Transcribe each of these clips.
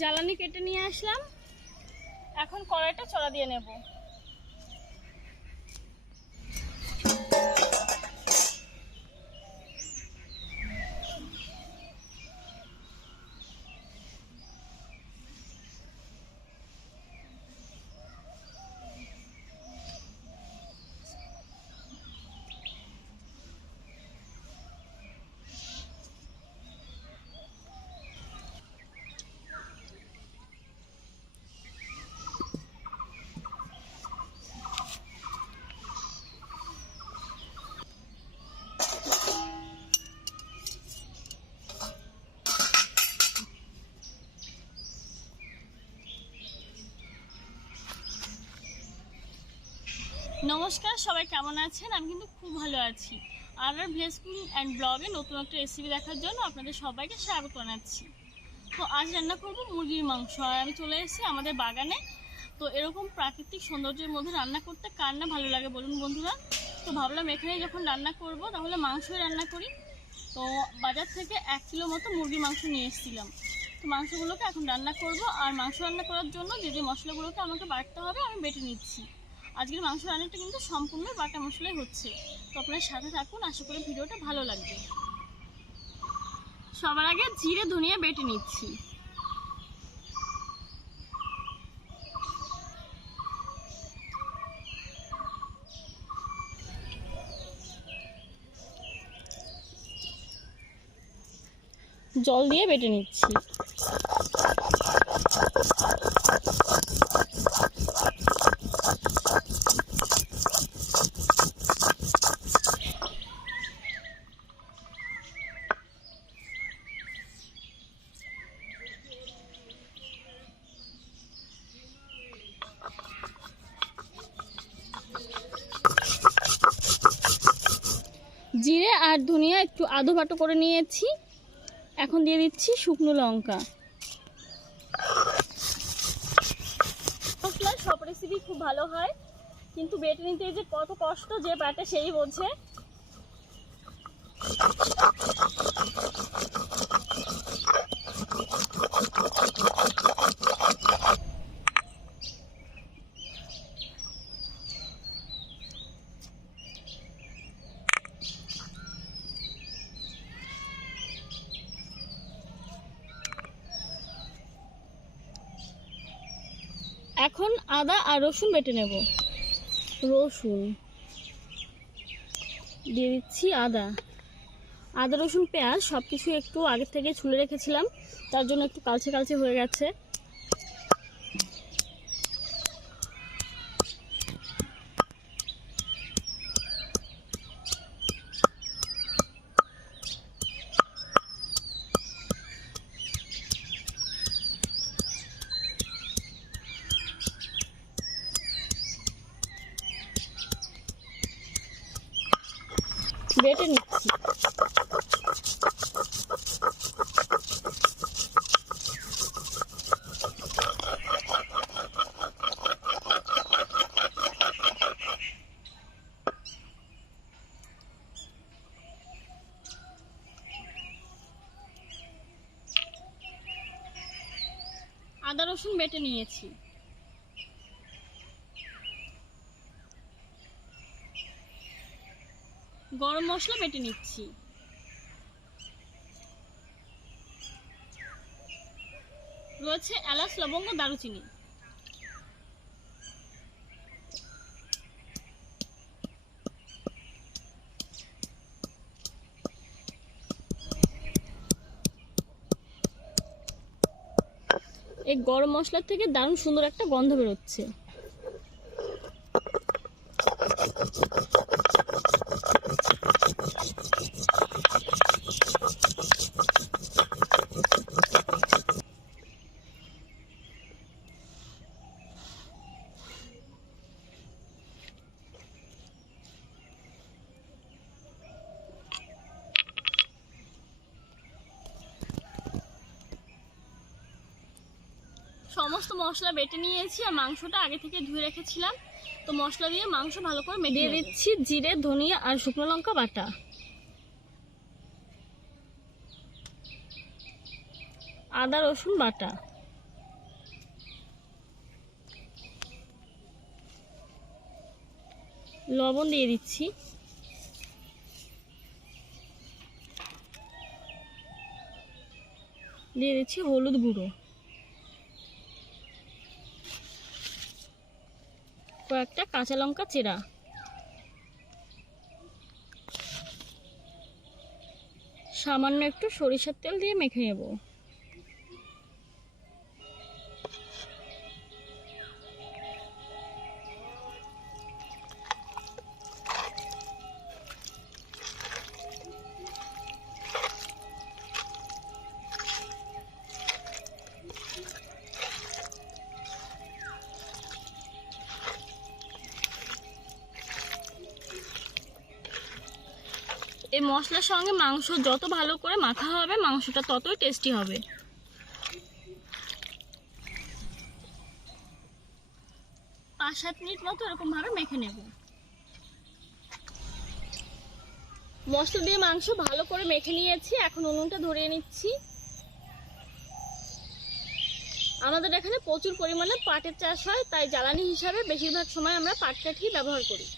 জ্বালানি কেটে নিয়ে আসলাম, এখন কড়াইটা চড়া দিয়ে নেব। নমস্কার, সবাই কেমন আছেন? আমি কিন্তু খুব ভালো আছি। আর ভিলেজ কুকিং অ্যান্ড ব্লগে নতুন একটা রেসিপি দেখার জন্য আপনাদের সবাইকে স্বাগত জানাচ্ছি। তো আজ রান্না করব মুরগির মাংস। আর আমি চলে এসেছি আমাদের বাগানে। তো এরকম প্রাকৃতিক সৌন্দর্যের মধ্যে রান্না করতে কার না ভালো লাগে বলুন বন্ধুরা। তো ভাবলাম এখানে যখন রান্না করব তাহলে মাংসই রান্না করি। তো বাজার থেকে 1 কিলো মতো মুরগির মাংস নিয়ে এসেছিলাম। তো মাংসগুলোকে এখন রান্না করব। আর মাংস রান্না করার জন্য যে মশলাগুলোকে আমাকে বাটতে হবে আমি বেটে নিচ্ছি। আজকের মাংস রান্নাটা কিন্তু সম্পূর্ণ বাটা মশলাই হচ্ছে। তো আপনার সাথে থাকুন, আশা করি ভিডিওটা ভালো লাগবে। সবার আগে জিরে ধনিয়া বেটে নিচ্ছি। জল দিয়ে বেটে নিচ্ছি। জিরে আর ধনিয়া একটু আধো বাটো করে নিয়েছি। এখন দিয়ে দিচ্ছি শুকনো লঙ্কা। মশলা সব রেসিপি খুব ভালো হয়, কিন্তু বেটে নিতে যে কত কষ্ট যে বাটে সেই বোঝে। এখন আদা আর রসুন বেটে নেব। রসুন দিয়ে দিচ্ছি, আদা রসুন পেঁয়াজ সব কিছু একটু আগে থেকে ছুলে রেখেছিলাম, তার জন্য একটু কালচে কালচে হয়ে গেছে। বেটে নিচ্ছি। আদা রসুন বেটে নিয়েছি। গরম মশলা বেটে নিচ্ছি। রয়েছে এলাচ, লবঙ্গ, দারুচিনি। এই গরম মশলা থেকে দারুণ সুন্দর একটা গন্ধ বেরোচ্ছে। সমস্ত মশলা বেটে নিয়েছি আর মাংসটা আগে থেকে ধুয়ে রেখেছিলাম। তো মশলা দিয়ে মাংস ভালো করে মেখে দিচ্ছি। জিরে, ধনিয়া আর শুকনো লঙ্কা বাটা, আদা রসুন বাটা, লবণ দিয়ে দিচ্ছি, দিয়ে দিচ্ছি হলুদ গুঁড়ো, কয়েকটা কাঁচা লঙ্কা চেরা, সামান্য একটু সরিষার তেল দিয়ে মেখে নেব। এই মশলার সঙ্গে মাংস যত ভালো করে মাখা হবে মাংসটা ততই টেস্টি হবে। 5-7 মিনিট মতো এরকম ভাবে মেখে নেব। মশলা দিয়ে মাংস ভালো করে মেখে নিয়েছি, এখন উনুনটা ধরিয়ে নিচ্ছি। আমাদের এখানে প্রচুর পরিমাণে পাটের চাষ হয়, তাই জ্বালানি হিসাবে বেশিরভাগ সময় আমরা পাট কাঠি ব্যবহার করি।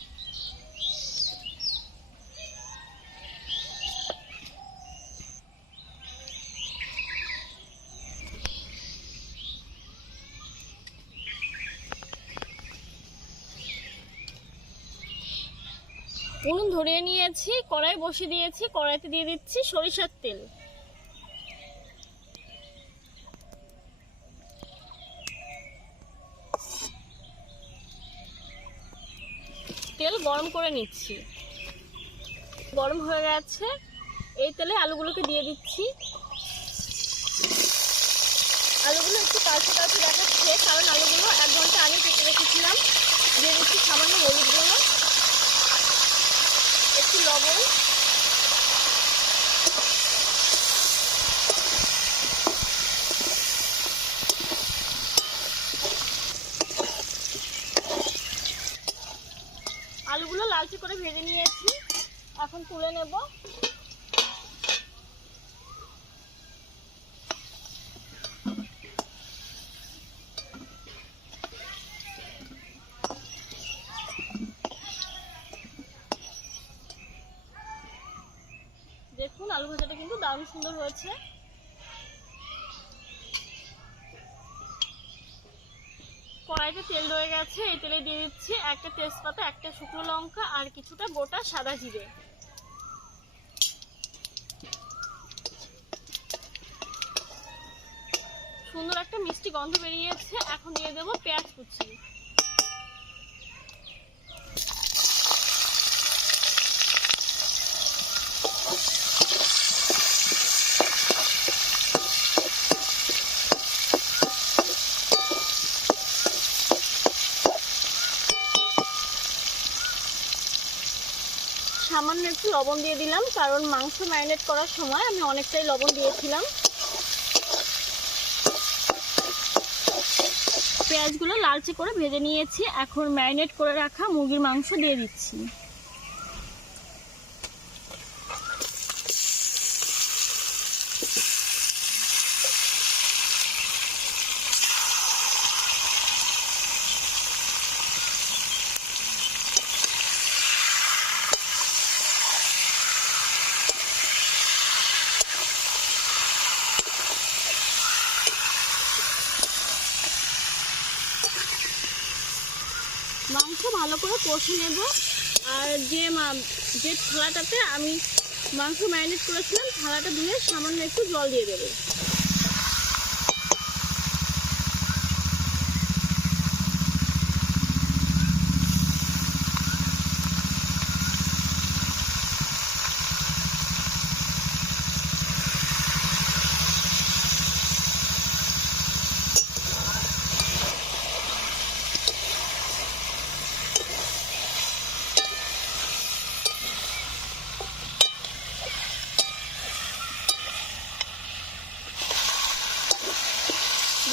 উনুন ধরিয়ে নিয়েছি, কড়াই বসিয়ে দিয়েছি, কড়াইতে দিয়ে দিচ্ছি সরিষার তেল। তেল গরম করে নিচ্ছি, গরম হয়ে গেছে। এই তেলে আলুগুলোকে দিয়ে দিচ্ছি। আলুগুলো একটু কালচে কালচে দেখাচ্ছে, কারণ আলুগুলো 1 ঘন্টা আগে কেটে রেখেছিলাম। দিয়ে দিচ্ছি সামান্য হলুদ গুঁড়ো, একটু লবণ, আলুগুলো লালচে করে ভেজে নিয়েছি, এখন তুলে নেব। দেখুন আলু ভাজাটা কিন্তু দারুণ সুন্দর হয়েছে। কড়াইতে তেল রয়ে গেছে, এই তেলে দিয়ে দিচ্ছি একটা তেজপাতা, একটা শুকনো লঙ্কা আর কিছুটা গোটা সাদা জিরে। সুন্দর একটা মিষ্টি গন্ধ বেরিয়েছে, এখন দিয়ে দেবো পেঁয়াজ কুচি। সামান্য একটু লবণ দিয়ে দিলাম, কারণ মাংস ম্যারিনেট করার সময় আমি অনেকটাই লবণ দিয়েছিলাম। পেঁয়াজগুলো লালচে করে ভেজে নিয়েছি, এখন ম্যারিনেট করে রাখা মুরগির মাংস দিয়ে দিচ্ছি। মাংস ভালো করে কষে নেব। আর যে থালাটাতে আমি মাংস ম্যারিনেট করেছিলাম, থালাটা ধুয়ে সামান্য একটু জল দিয়ে দেবো।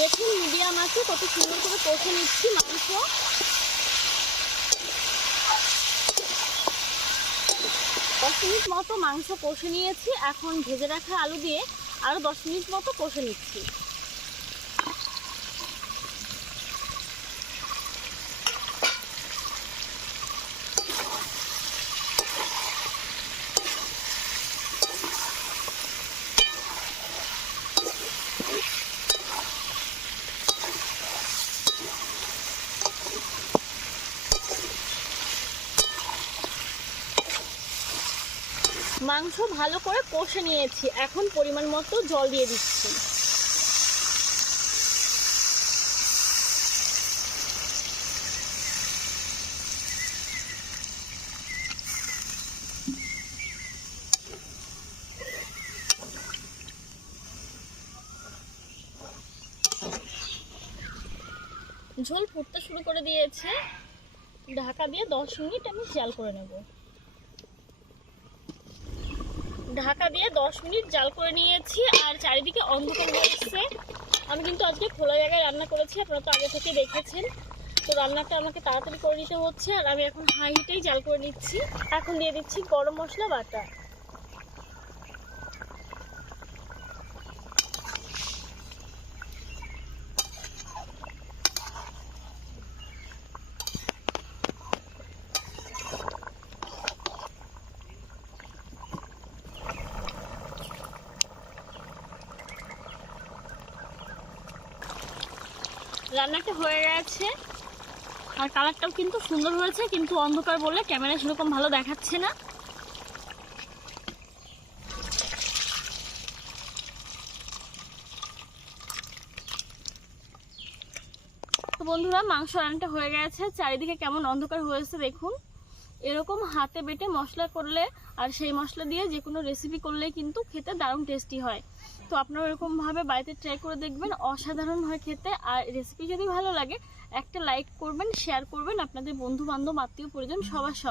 দেখুন মিডিয়াম আছে, কত সুন্দর করে কষে নিচ্ছি মাংস। 10 মিনিট মতো মাংস কষে নিয়েছি, এখন ভেজে রাখা আলু দিয়ে আরো 10 মিনিট মতো কষে নিচ্ছি। মাংস ভালো করে কষে নিয়েছি, এখন পরিমাণ মতো জল দিয়ে দিচ্ছি। ঝোল ফুটতে শুরু করে দিয়েছে, ঢাকা দিয়ে 10 মিনিট আমি জাল করে নেব। ঢাকা দিয়ে 10 মিনিট জাল করে নিয়েছি, আর চারিদিকে অন্ধকার হয়েছে। আমি কিন্তু আজকে খোলা জায়গায় রান্না করেছি, আপনারা তো আগে থেকে দেখেছেন। তো রান্নাটা আমাকে তাড়াতাড়ি করে নিতে হচ্ছে, আর আমি এখন হাই হিটেই জাল করে নিচ্ছি। এখন দিয়ে দিচ্ছি গরম মশলা বাটা। রান্নাটা হয়ে গেছে, আর কালারটাও কিন্তু সুন্দর হয়েছে, কিন্তু অন্ধকার বলে ক্যামেরা সেরকম ভালো দেখাচ্ছে না। তো বন্ধুরা, মাংস রান্নাটা হয়ে গেছে, চারিদিকে কেমন অন্ধকার হয়েছে দেখুন। এরকম হাতে বেটে মশলা করলে আর সেই মশলা দিয়ে যে কোনো রেসিপি করলে কিন্তু খেতে দারুণ টেস্টি হয়। তো আপনারা এরকমভাবে বাড়িতে ট্রাই করে দেখবেন, অসাধারণ হয় খেতে। আর রেসিপি যদি ভালো লাগে একটা লাইক করবেন, শেয়ার করবেন আপনাদের বন্ধু বান্ধব, আত্মীয় পরিজন সবার সঙ্গে।